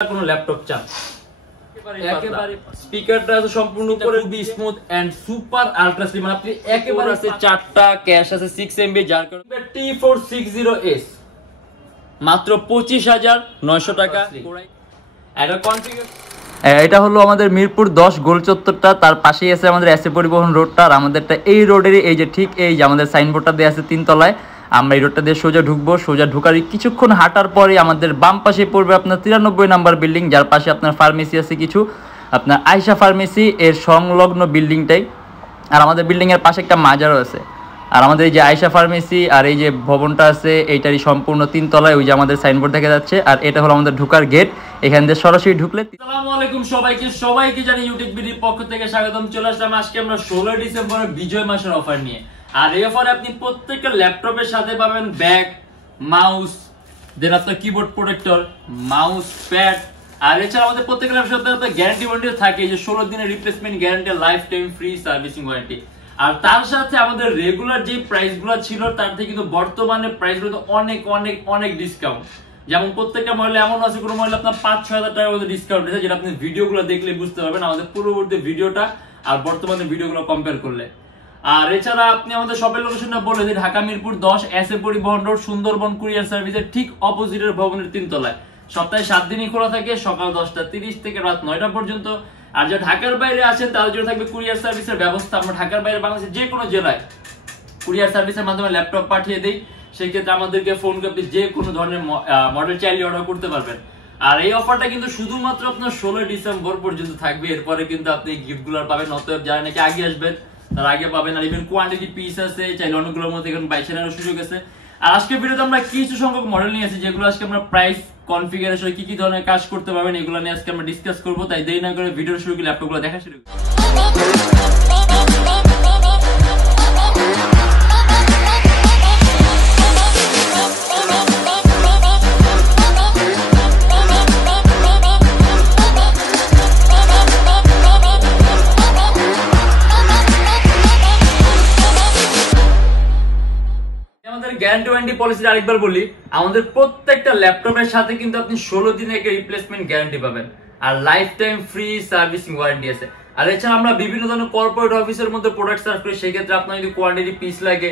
কোনো ল্যাপটপ চান একেবারে স্পিকারটা আছে সম্পূর্ণ উপরে খুবই smooth and super ultra slim. আপনি একেবারে আছে চারটা ক্যাশ আছে 6 MB যার কারণে T460S মাত্র 25,900 টাকা। এটা কনফিগার এটা হলো আমাদের মিরপুর 10 গোল চত্বরটা, তার পাশেই আছে আমাদের এসএ পরিবহন রোডটা। আর আমাদেরটা এই রোডেরই এই যে ঠিক এই যে আমাদের সাইনবোর্ডটা দেওয়া আছে 3 তলায়। আমরা এই রোডটা দিয়ে সোজা ঢুকবো, সোজা ঢুকার কিছুক্ষণ হাঁটার পরে আমাদের বাম পাশে পড়বে আপনার 93 নাম্বার বিল্ডিং, যার পাশে আপনার ফার্মেসি আছে কিছু, আপনার আয়শা ফার্মেসি এর সংলগ্ন বিল্ডিংটাই। আর আমাদের বিল্ডিংয়ের পাশে একটা মাজারও আছে। আর আমাদের এই যে আয়শা ফার্মেসি আর এই যে ভবনটা আছে এইটারই সম্পূর্ণ 3 তলায় ওই যে আমাদের সাইনবোর্ড দেখা যাচ্ছে। আর এটা হলো আমাদের ঢোকার গেট, এখান দিয়ে সরাসরি ঢুকলে। আসসালামু আলাইকুম সবাইকে জানি ইউটিউববিডির পক্ষ থেকে স্বাগতম। চলে আসলাম আজকে আমরা 16 ডিসেম্বরের বিজয় মাসের অফার নিয়ে। আর এই অফারে আপনি প্রত্যেকটা ল্যাপটপের সাথে পাবেন ব্যাগ, মাউস, দেন আপনার কিবোর্ড প্রোটেক্টর, মাউস প্যাড। আর এছাড়া আমাদের প্রত্যেকটা ল্যাপটপের সাথে গ্যারান্টি ওয়ারেন্টি থাকে, যে 16 দিনের replacement guarantee, lifetime free servicing warranty. আর তার সাথে আমাদের রেগুলার যে প্রাইসগুলো ছিল তার থেকে কিন্তু বর্তমানে প্রাইসগুলো অনেক অনেক অনেক ডিসকাউন্ট। যেমন প্রত্যেকটা মডেলে এমন আছে কোনো মডেলে আপনার 5-6 হাজার টাকার মধ্যে ডিসকাউন্ট আছে, যেটা আপনি ভিডিওগুলো দেখলে বুঝতে পারবেন আমাদের পূর্ববর্তী ভিডিওটা আর বর্তমানে ভিডিওগুলো কম্পেয়ার করলে। আর এছাড়া আপনি আমাদের শপের লোকেশনটা বলে দিই, ঢাকা মিরপুর 10 এসএ পরিবহন রোড, সুন্দরবন কুরিয়ার সার্ভিসের ঠিক অপোজিটের ভবনের 3 তলায়। সপ্তাহে 7 দিনই খোলা থাকে, সকাল 10:30 থেকে রাত 9টা পর্যন্ত। আর যারা ঢাকার বাইরে আছেন তাদের জন্য থাকবে কুরিয়ার সার্ভিসের ব্যবস্থা। আমরা ঢাকার বাইরে বাংলাদেশের যে কোনো জেলায় কুরিয়ার সার্ভিসের মাধ্যমে ল্যাপটপ পাঠিয়ে দিই। সেক্ষেত্রে আমাদেরকে ফোন করে আপনি যে কোনো ধরনের মডেল চাইলে অর্ডার করতে পারবেন। আর এই অফারটা কিন্তু শুধুমাত্র আপনার 16 ডিসেম্বর পর্যন্ত থাকবে। এরপরে কিন্তু আপনি গিফটগুলো পাবেন, অতএব যারা নাকি আগে আসবেন তারা আগে পাবেন। আর ইভেন কোয়ান্টিটি পিস আছে, চাইলে অনেকগুলোর মধ্যে এখন বাইশে নেওয়ার সুযোগ আছে। আর আজকের ভিডিওতে আমরা কিছু সংখ্যক মডেল নিয়ে আসি, যেগুলো আজকে আমরা প্রাইস, কনফিগারেশন, কি কি ধরনের কাজ করতে পারবেন এগুলো নিয়ে আজকে আমরা ডিসকাস করবো। তাই দেরি না করে ভিডিও শুরু করে ল্যাপটপগুলো দেখা শুরু করি। গ্যারান্টি ওয়ারেন্টি পলিসিটা আরেকবার বলি, আমাদের প্রত্যেকটা ল্যাপটপের সাথে কিন্তু আপনি 16 দিনের একটা রিপ্লেসমেন্ট গ্যারান্টি পাবেন, আর lifetime free servicing warranty আছে। আর এছাড়া আমরা বিভিন্ন ধরনের কর্পোরেট অফিসের মধ্যে প্রোডাক্ট সার্ভ করি, সেক্ষেত্রে আপনার যদি কোয়ান্টিটি পিস লাগে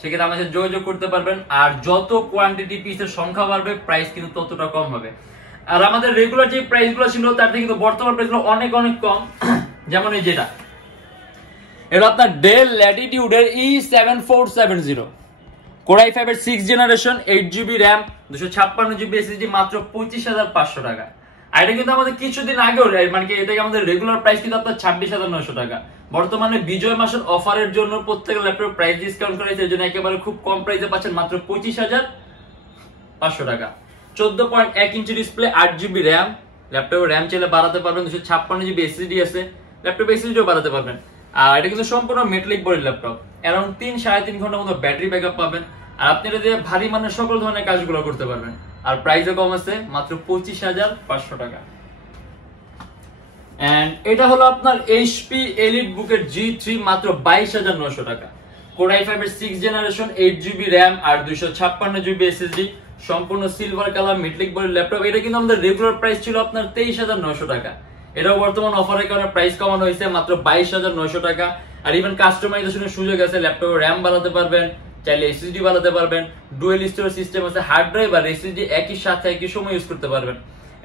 সেক্ষেত্রে আমাদের সাথে যোগাযোগ করতে পারবেন। আর যত কোয়ান্টিটি পিসের সংখ্যা বাড়বে প্রাইস কিন্তু ততটা কম হবে। আর আমাদের রেগুলার যে প্রাইসগুলো ছিল তার থেকে কিন্তু বর্তমান প্রাইসগুলো অনেক অনেক কম। যেমন এই যেটা, এটা আপনার ডেল ল্যাটিটিউডের E7470 Core i5 এর 6th generation, 8GB RAM, 256GB SSD, মাত্র 25,500 টাকা। আর এটা কিন্তু আমাদের কিছুদিন আগেও মানে কি এটাকে আমাদের রেগুলার প্রাইস কিন্তু আপনার 26,900 টাকা। বর্তমানে বিজয় মাসের অফারের জন্য প্রত্যেকটা ল্যাপটপ প্রাইস ডিসকাউন্ট করা হয়েছে, এর জন্য একেবারে খুব কম প্রাইসে পাচ্ছেন মাত্র 25,500 টাকা। 14.1 ইঞ্চি ডিসপ্লে, 8GB RAM, ল্যাপটপের RAM চাইলে বাড়াতে পারবেন, 256GB SSD আছে, ল্যাপটপ SSDও বাড়াতে পারবেন। আর এটা কিন্তু সম্পূর্ণ মেটালিক বডি ল্যাপটপ, অ্যারাউন্ড 3-3.5 ঘন্টার মতো ব্যাটারি ব্যাকআপ পাবেন। আর আপনি এটা দিয়ে ভারী মানের সকল ধরনের কাজগুলো করতে পারবেন। আর প্রাইসও কম আছে, মাত্র 25,500 টাকা। এন্ড এটা হলো আপনার HP EliteBook এর G3, মাত্র 22,900 টাকা। Core i5 এর 6th জেনারেশন, 8GB RAM আর 256GB SSD, সম্পূর্ণ silver colour metallic body laptop. এটা কিন্তু আমাদের রেগুলার প্রাইস ছিল আপনার 23,900 টাকা। এটাও বর্তমান অফারের কারণে প্রাইস কমানো হয়েছে মাত্র 22,900 টাকা। আর ইভেন কাস্টমাইজেশনের সুযোগ আছে, ল্যাপটপে RAM বাড়াতে পারবেন, চাইলে SSD বাড়াতে পারবেন, ডুয়েল স্টোরেজ সিস্টেম আছে, হার্ড ড্রাইভ আর SSD একই সাথে একই সময় ইউজ করতে পারবেন।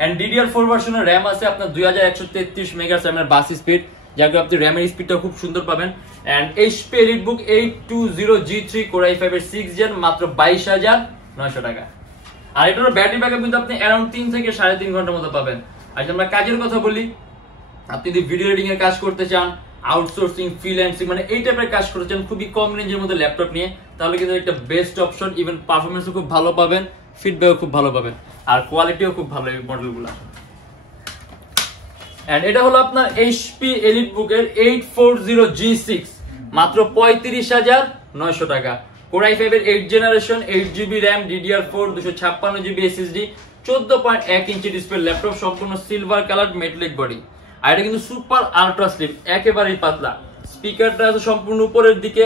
এন্ড DDR4 ভার্সনের RAM আছে আপনার 2133 মেগাহার্টজ এর বাস স্পিড, যাকে আপনি RAM এর স্পিডটা খুব সুন্দর পাবেন। And HP EliteBook 820G3 Core i5 এর 6th জেন, মাত্র 22,900 টাকা। আর এটার ব্যাটারি ব্যাকআপ কিন্তু আপনি অ্যারাউন্ড 3 থেকে 3.5 ঘন্টার মতো পাবেন। আর আমরা কাজের কথা বলি, আপনি যদি ভিডিও এডিটিং এর কাজ করতে চান, আউটসোর্সিং, ফ্রিল্যান্সিং, মানে এই টাইপের কাজ করতে চান খুবই কম রেঞ্জের মধ্যে ল্যাপটপ নিয়ে, তাহলে কিন্তু একটা বেস্ট অপশন। ইভেন পারফরম্যান্সও খুব ভালো পাবেন, ফিডব্যাকও খুব ভালো পাবেন, আর কোয়ালিটিও খুব ভালো এই মডেলগুলো। এন্ড এটা হলো আপনার HP EliteBook এর 840G6, মাত্র 35,900 টাকা। Core i5 এর 8th generation, 8GB RAM, DDR4, 256GB SSD, 14.1 inch display laptop, সম্পূর্ণ সিলভার কালার মেটালিক বডি। আর এটা কিন্তু সুপার আলট্রা স্লিম, একেবারেই পাতলা। স্পিকারটা আছে সম্পূর্ণ উপরের দিকে।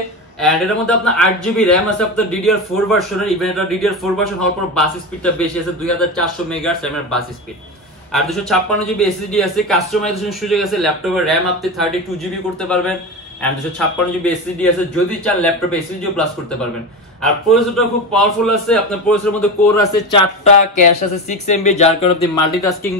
এন্ড এর মধ্যে আপনার 8GB RAM আছে আপনার DDR4 ভার্সনের। ইভেন এটা DDR4 ভার্সন হওয়ার পর বাস স্পিডটা বেশি আছে, 2400 মেগাহার্টজ এর বাস স্পিড। আর 256GB এসএসডি আছে। কাস্টমাইজেশন সুযোগ আছে, ল্যাপটপের র্যাম আপনি 32GB করতে পারবেন এন্ড 256GB এসএসডি আছে, যদি চান ল্যাপটপে এসএসডিও প্লাস করতে পারবেন। আর প্রসেসরটা খুব পাওয়ারফুল আছে, আপনার প্রসেসরের মধ্যে কোর আছে 4টা, ক্যাশ আছে 6MB, যার কারণে আপনি মাল্টিটাস্কিং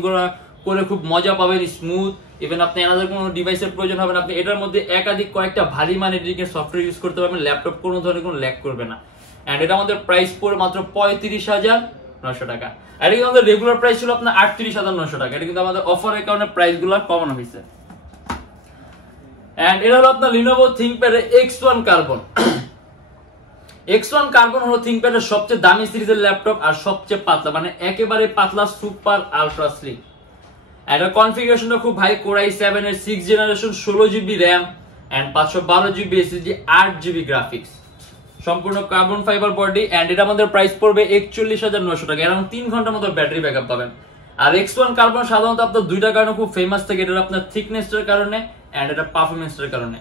করে খুব মজা পাবেন, স্মুথ। ইভেন আপনি আলাদা কোনো ডিভাইসের প্রয়োজন হবে না, আপনি এটার মধ্যে একাধিক কয়েকটা ভারী মানের এডিটিং সফটওয়্যার ইউজ করতে পারবেন, ল্যাপটপ কোনো ধরনের কোনো ল্যাগ করবে না। এন্ড এটা আমাদের প্রাইস পড়ে মাত্র 35,900 টাকা। আর এটা আমাদের রেগুলার প্রাইস ছিল আপনার 38,900 টাকা, এটা কিন্তু আমাদের অফারের কারণে প্রাইসগুলো কমানো হয়েছে। এন্ড এটা হলো আপনার Lenovo ThinkPad X1 Carbon। X1 Carbon হলো ThinkPad এর সবচেয়ে দামি সিরিজের ল্যাপটপ আর সবচেয়ে পাতলা, মানে একেবারে পাতলা, সুপার আলট্রা স্লিম। এটার কনফিগারেশনটা খুব হাই, Core i7 এর 6th generation, 16GB RAM and 512GB SSD, 8GB graphics, সম্পূর্ণ কার্বন ফাইবার বডি। এন্ড এটা আমাদের প্রাইস পড়বে 41,900 টাকা, এরকম 3 ঘন্টার মতো ব্যাটারি ব্যাকআপ পাবেন। আর X1 Carbon সাধারণত আপনার দুইটা কারণে খুব ফেমাস থাকে, এটা আপনার থিকনেসের কারণে এন্ড এটা পারফরম্যান্সের কারণে।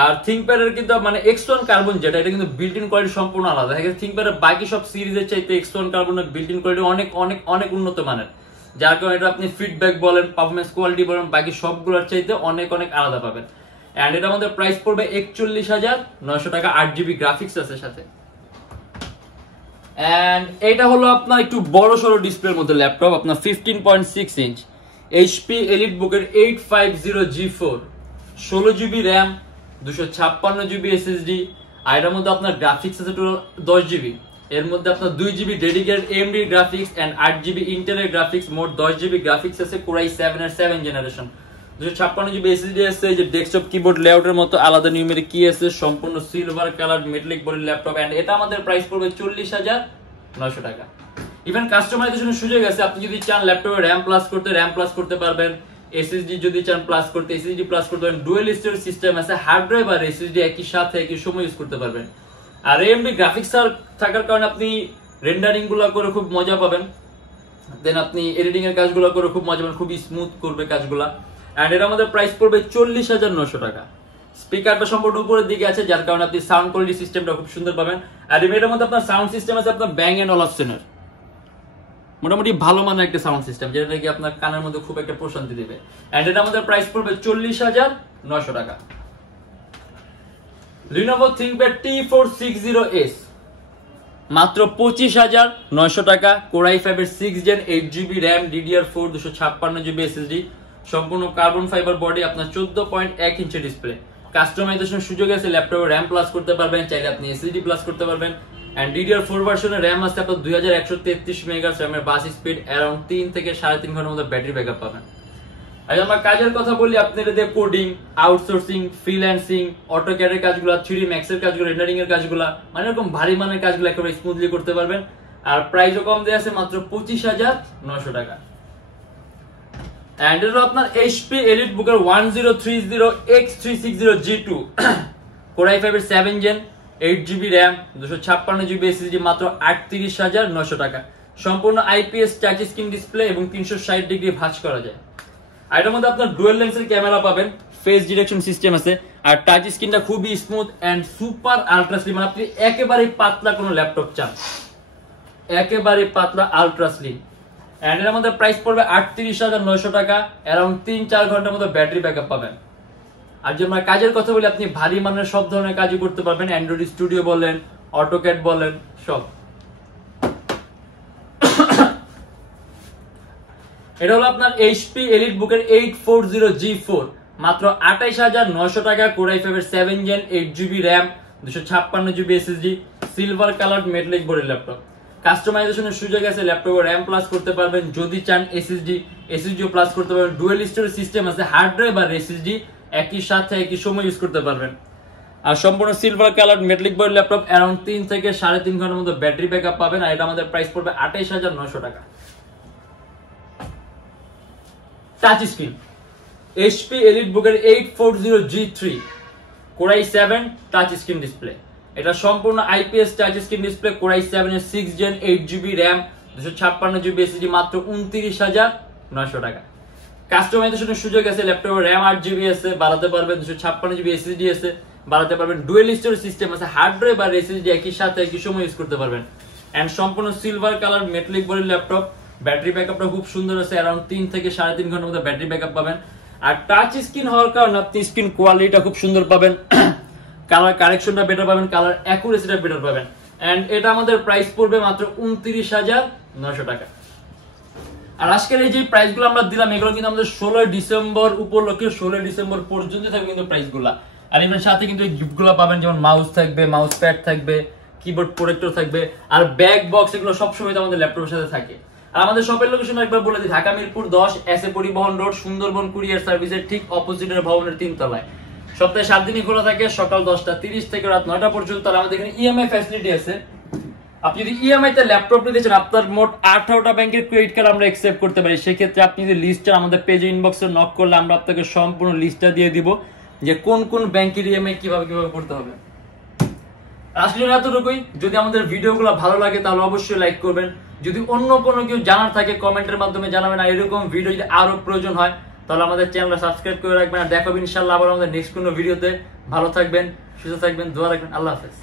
আর ThinkPad এর কিন্তু মানে X1 Carbon যেটা, এটা কিন্তু বিল্ট ইন কোয়ালিটি সম্পূর্ণ আলাদা। ThinkPad এর বাকি সব সিরিজের চাইতে X1 Carbon এর বিল্ট ইন কোয়ালিটি অনেক অনেক অনেক উন্নত মানের, যার কারণে এটা আপনি ফিডব্যাক বলেন, পারফরম্যান্স কোয়ালিটি বলেন, বাকি সবগুলোর চাইতে অনেক অনেক আলাদা পাবেন। এন্ড এটা আমাদের প্রাইস পড়বে 41,900 টাকা, 8GB গ্রাফিক্স আছে সাথে। এন্ড এটা হলো আপনার একটু বড় সড়ো ডিসপ্লের মধ্যে ল্যাপটপ, আপনার 15.6 ইঞ্চ HP EliteBook এর 850G4, 16GB RAM, 256GB SSD। আর এটার মধ্যে আপনার গ্রাফিক্স আছে 10GB, এর মধ্যে আপনার 2GB dedicated AMD graphics and 8GB ইন্টেলের গ্রাফিক্স, মোট 10GB গ্রাফিক্স আছে। Core i7 এর 7th জেনারেশন, 256GB SSD আছে। এই যে ডেস্কটপ কিবোর্ড লেআউটের মতো আলাদা নিউমেরিক কি আছে, সম্পূর্ণ silver colour metallic body laptop. And এটা আমাদের প্রাইস পড়বে 40,900 টাকা। ইভেন কাস্টমাইজেশনের সুযোগ আছে, আপনি যদি চান ল্যাপটপে র্যাম প্লাস করতে পারবেন, এসএসডি যদি চান প্লাস করতে এসএসডি প্লাস করতে পারবেন। ডুয়াল স্টোরেজ সিস্টেম আছে, হার্ড ড্রাইভ আর এসএসডি একই সাথে একই সময় ইউজ করতে পারবেন। আর AMD গ্রাফিক্স থাকার কারণে আপনি রেন্ডারিং গুলো করে খুব মজা পাবেন, দেন আপনি এডিটিং এর কাজগুলো করে খুব মজা পাবেন, খুবই স্মুথ করবে কাজগুলা। এন্ড এটা আমাদের প্রাইস পড়বে 40,900 টাকা। স্পিকারটা সম্পূর্ণ উপরের দিকে আছে, যার কারণে আপনি সাউন্ড কোয়ালিটি সিস্টেমটা খুব সুন্দর পাবেন। আর এর মধ্যে আপনার সাউন্ড সিস্টেম আছে আপনার ব্যাং এন্ড অলফসেনের, মোটামুটি ভালো মানের একটা সাউন্ড সিস্টেম, যেটা নাকি আপনার কানের মধ্যে খুব একটা প্রশান্তি দিবে। এন্ড এটা আমাদের প্রাইস পড়বে 40,900 টাকা। Lenovo ThinkPad T460S মাত্র 25,900 টাকা। Core i5 এর 6th Gen, 8GB RAM, DDR4, 256GB SSD, সম্পূর্ণ কার্বন ফাইবার বডি, আপনার 14.1 ইঞ্চি ডিসপ্লে। কাস্টমাইজেশনের সুযোগ আছে, ল্যাপটপে র্যাম প্লাস করতে পারবেন, চাইলে আপনি এসএসডি প্লাস করতে পারবেন। এন্ড DDR4 ভার্সনের র্যাম আছে আপনার 2133 মেগাহার্টজ, র্যামের বাস স্পিড অ্যারাউন্ড 3 থেকে 3.5 ঘন্টার মতো ব্যাটারি ব্যাকআপ পাবেন। আর আমরা কাজের কথা বলি, আপনি এটাতে কোডিং, আউটসোর্সিং, ফ্রিল্যান্সিং, অটোক্যাড এর কাজগুলো, 3D Max এর কাজগুলো, রেন্ডারিং এর কাজগুলো, মানে এরকম ভারী মানের কাজগুলো একেবারে স্মুথলি করতে পারবেন। আর প্রাইসও কম দেয়া আছে, মাত্র 25,900 টাকা। এন্ড এটা আপনার HP EliteBook এর 1030X360G2, Core i5 এর 7th Gen, 8GB RAM, 256GB SSD, মাত্র 38,900 টাকা। সম্পূর্ণ IPS টাচ স্ক্রিন ডিসপ্লে এবং 360 ডিগ্রি ভাঁজ করা যায়। আর এটার মধ্যে আপনার ডুয়াল লেন্সের ক্যামেরা পাবেন, ফেস ডিটেকশন সিস্টেম আছে, আর টাচ স্ক্রিনটা খুবই smooth and super ultra slim. আপনি একেবারে পাতলা কোনো ল্যাপটপ চান, একেবারে পাতলা আলট্রা স্লিম। এন্ড এর আমাদের প্রাইস পড়বে 38,900 টাকা, অ্যারাউন্ড 3-4 ঘন্টার মতো ব্যাটারি ব্যাকআপ পাবেন। আর যে আমরা কাজের কথা বলি, আপনি ভারী মানের সব ধরনের কাজই করতে পারবেন, অ্যান্ড্রয়েড স্টুডিও বলেন, অটোক্যাড বলেন, সব। এটা হলো আপনার HP EliteBook এর 840G4, মাত্র 28,900 টাকা। Core i5 এর 7th Gen, 8GB RAM, 256GB SSD, silver colour metallic body laptop. কাস্টমাইজেশনের সুযোগ আছে, ল্যাপটপে র্যাম প্লাস করতে পারবেন, যদি চান এসএসডিও প্লাস করতে পারবেন। ডুয়াল স্টোরেজ সিস্টেম আছে, হার্ড ড্রাইভ আর এসএসডি একই সাথে একই সময় ইউজ করতে পারবেন। আর সম্পূর্ণ silver colour metallic body laptop, around 3 থেকে 3.5 ঘন্টার মতো ব্যাটারি ব্যাকআপ পাবেন। আর এটা আমাদের প্রাইস পড়বে 28,900 টাকা। টাচ স্ক্রিন HP EliteBook এর 840G3, Core i7 touch screen display, এটা সম্পূর্ণ IPS touch screen display. Core i7 এর 6th Gen, 8GB RAM, 256GB SSD, মাত্র 29,900 টাকা। কাস্টমাইজেশনের সুযোগ আছে, ল্যাপটপে RAM 8GB আছে, বাড়াতে পারবেন, 256GB SSD আছে, বাড়াতে পারবেন। ডুয়াল স্টোরেজ সিস্টেম আছে, হার্ড ড্রাইভ আর এসএসডি একই সাথে একই সময় ইউজ করতে পারবেন। এন্ড সম্পূর্ণ silver colour metallic body laptop, battery ব্যাকআপটা খুব সুন্দর আছে, অ্যারাউন্ড 3 থেকে 3.5 ঘন্টার মধ্যে ব্যাটারি ব্যাকআপ পাবেন। আর টাচ স্ক্রিন হওয়ার কারণে আপনি স্ক্রিন কোয়ালিটিটা খুব সুন্দর পাবেন, কালার কারেকশনটা বেটার পাবেন, কালার অ্যাকুরেসিটা বেটার পাবেন। এন্ড এটা আমাদের প্রাইস পড়বে মাত্র 29,900 টাকা। আর আজকের এই যে প্রাইসগুলো আমরা দিলাম এগুলো কিন্তু আমাদের 16 ডিসেম্বর উপলক্ষে, 16 ডিসেম্বর পর্যন্ত থাকবে কিন্তু প্রাইসগুলো। আর এর সাথে কিন্তু এই গিফটগুলো পাবেন, যেমন মাউস থাকবে, মাউস প্যাড থাকবে, কিবোর্ড প্রোটেক্টর থাকবে, আর ব্যাক বক্স, এগুলো সবসময় আমাদের ল্যাপটপের সাথে থাকে। আর আমাদের শপের লোকেশন একবার বলে দিই, ঢাকা মিরপুর 10 এসএ পরিবহন রোড, সুন্দরবন কুরিয়ার সার্ভিসের ঠিক অপোজিটের ভবনের 3 তলায়। সপ্তাহে 7 দিনই খোলা থাকে, সকাল 10টা 30 থেকে রাত 9টা পর্যন্ত। আর আমাদের এখানে ইএমআই ফ্যাসিলিটি আছে। আপনি যদি ইএমআই তে ল্যাপটপ নিতে চান, আপনার মোট 18টা ব্যাংকের ক্রেডিট কার্ড আমরা অ্যাকসেপ্ট করতে পারি। সেক্ষেত্রে আপনি যদি লিস্টটা আমাদের পেজে ইনবক্সে নক করলে আমরা আপনাকে সম্পূর্ণ লিস্টটা দিয়ে দিব যে কোন কোন ব্যাংকের ইএমআই কিভাবে করতে হবে। আজকের জন্য এতটুকুই। যদি আমাদের ভিডিওগুলো ভালো লাগে তাহলে অবশ্যই লাইক করবেন। যদি অন্য কোনো কিছু জানার থাকে কমেন্টের মাধ্যমে জানাবেন। আর এরকম ভিডিও যদি আরো প্রয়োজন হয় তাহলে আমাদের চ্যানেলটা সাবস্ক্রাইব করে রাখবেন। আর দেখাবেন ইনশাআল্লাহ আবার আমাদের নেক্সট কোনো ভিডিওতে। ভালো থাকবেন, সুস্থ থাকবেন, দোয়া রাখবেন। আল্লাহ হাফেজ।